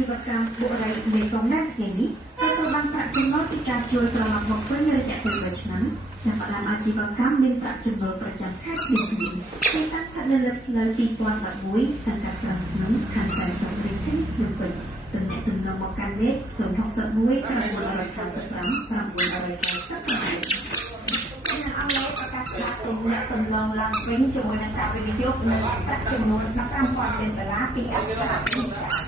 ជីវកម្មបុរីនៃកងណាថ្ងៃនេះទទួលបានប្រាក់ចំណូលពីការជួលត្រឡប់មកវិញរយៈពេល1ឆ្នាំចាប់ផ្ដើមអាជីវកម្មមានប្រាក់ចំណូលប្រចាំខែភ្លាមៗពេលតាំងពីនៅលើផ្លូវ2011សង្កាត់ក្រុងភ្នំខណ្ឌសែនសុខរីភ្នំពេញទំនាក់ទំនងមកកាន់លេខ061 955 988អង់គ្លេសប្រកាសថាទំនាក់ទំនងឡើងវិញជាមួយនឹងការវិនិយោគនៅប្រាក់ចំនួន$15,000ពីអន្តរជាតិ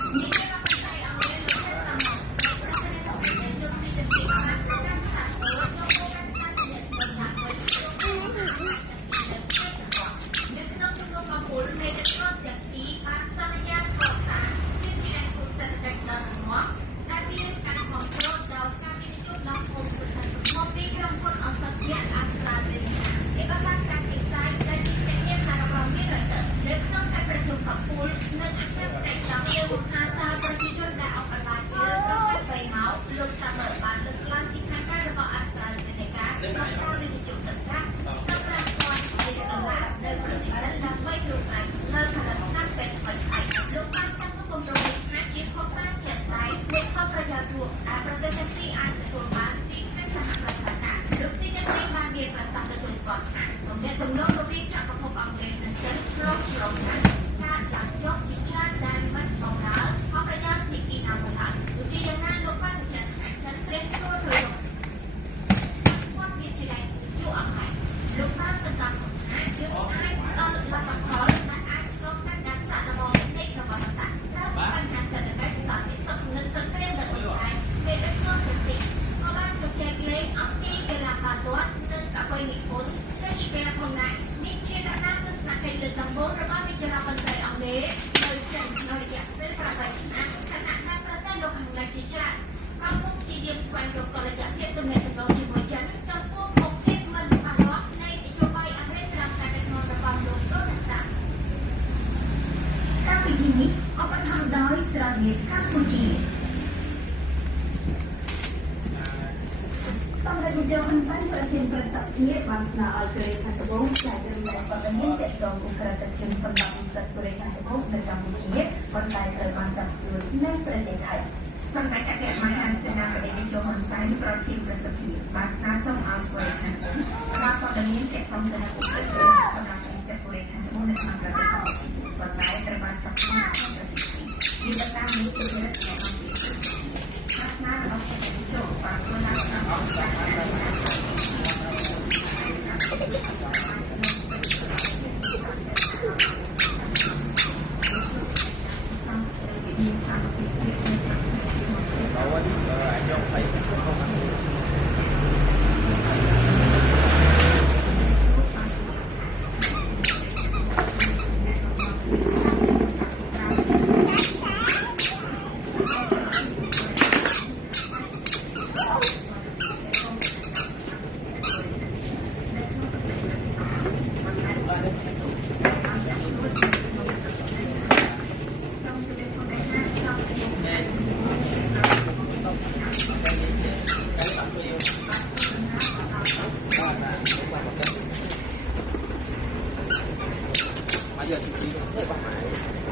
ងារកម្ពុជាសម្រាប់វិទ្យាហ៊ុនសែនប្រធានព្រឹទ្ធសភាបានស្នើឲ្យក្រេខាងត្បូងចែករំលែកព័ត៌មានទាក់ទងឧក្រិដ្ឋជនសម្រាប់និស្សិតកូរ៉េខាងត្បូងនៅកម្ពុជាប៉ុន្តែត្រូវបានចាប់ខ្លួននៅប្រទេសថៃសម្ដេចអគ្គមហាសេនាបតីនាយកហ៊ុនសែនប្រធានព្រឹទ្ធសភាបានស្នើសុំឲ្យកូរ៉េខាងត្បូងផ្ដល់ព័ត៌មានទាក់ទងទៅនឹងឧក្រិដ្ឋជនសម្រាប់និស្សិតកូរ៉េខាងត្បូងនៅក្នុងប្រទេសកម្ពុជាប៉ុន្តែត្រូវបានចាប់ខ្លួននៅប្រទេសថៃនេះទៅតាមនីតិរដ្ឋនៃអង្គការសាសនារបស់ប្រទេសចូលបានធ្វើឡើងក្នុងអង្គការgiờ thì rất là